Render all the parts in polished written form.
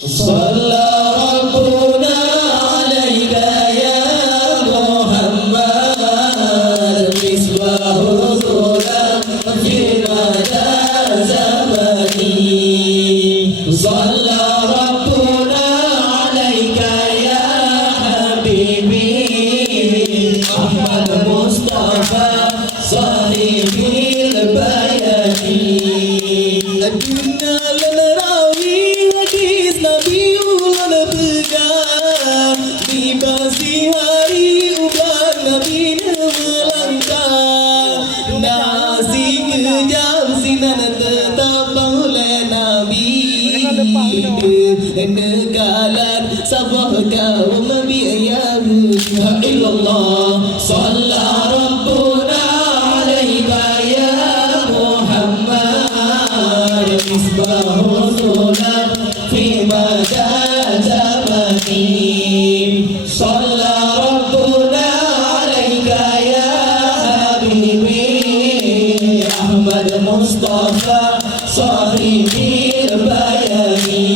Shalla rabbuna alayka ya Muhammad, misbahu zulam fi mada zamani. Shalla rabbuna alayka ya habibi, Ahmad Mustafa sahibil bayani. Aduna lenerawi hadis Nabi ulang pegang, di pasti hari ubat Nabi melangkah. Nasi kejam sinan tetap oleh Nabi, negalan sabah kaum bi'ayahu ya illallah. Shalla rabbuna alayka ya Muhammad, misbahu zulam fi mada zamani. Shalla rabbuna alayka ya habibi, Ahmad Mustafa sahibil bayani.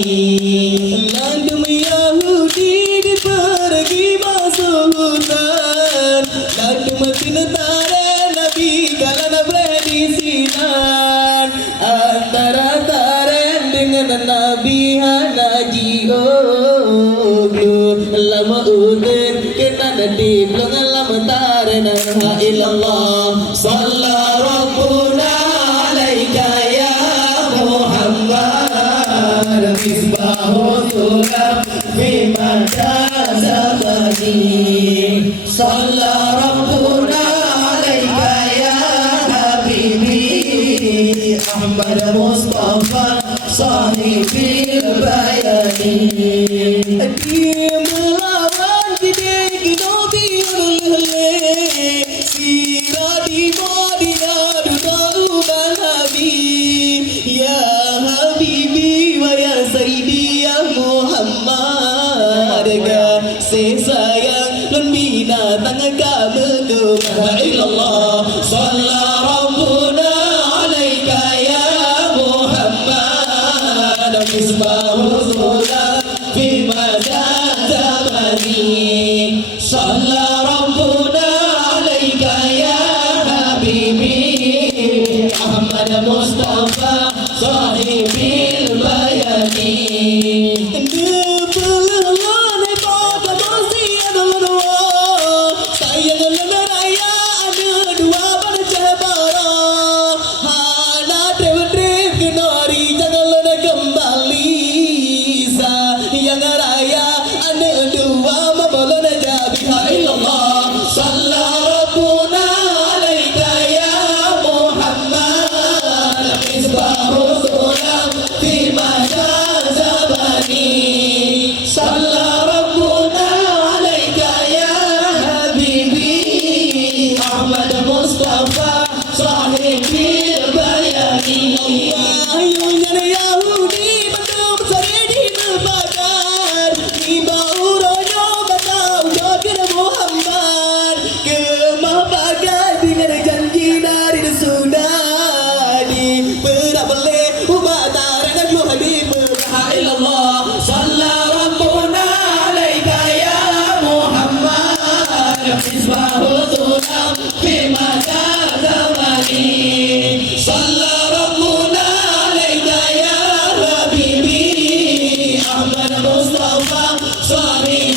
Landum Yahudi dipergi masuk hutan, landum tentara Nabi kalan berdisinan. Antara taren dengan Nabi hanaji oglu, lama udir kita di belakang lama taren ha illallah. Shalla rabbuna alayka ya Muhammad, misbahu zulam fi mada zamani. Shalla rabbuna alayka ya habibi, Ahmad Mustafa sahibil bayani. Dia melawan pidie Nabi oleh sirah di Madinah duda ubah Nabi. Ya Habibi wa ya Sayyidi ya Muhammad, kasih sayang dan binatang agama tu la ilallah. Shalla rabbuna alayka ya Muhammad, misbahu zulam fi mada zamani. Shalla rabbuna alayka ya habibi, Ahmad Mustafa sahibil bayani. Shalla rabbuna alayka ya habibi, Ahmad Mustafa sahibil